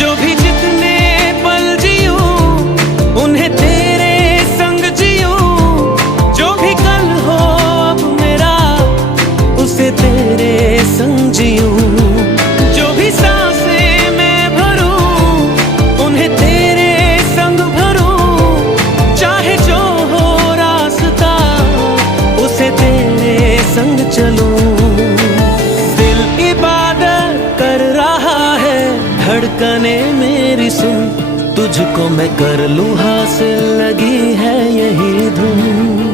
जो भी जितने पल जियूं उन्हें तेरे संग जियूं, जो भी कल हो अब मेरा उसे तेरे संग जियूं, जो भी सांसें मैं भरूं उन्हें तेरे संग भरूं, चाहे जो हो रास्ता उसे तेरे संग चलूं। दिल इबादत कर रहा है, धड़कने मेरी सुन, तुझको मैं कर लूं हासिल, लगी है यही धुन।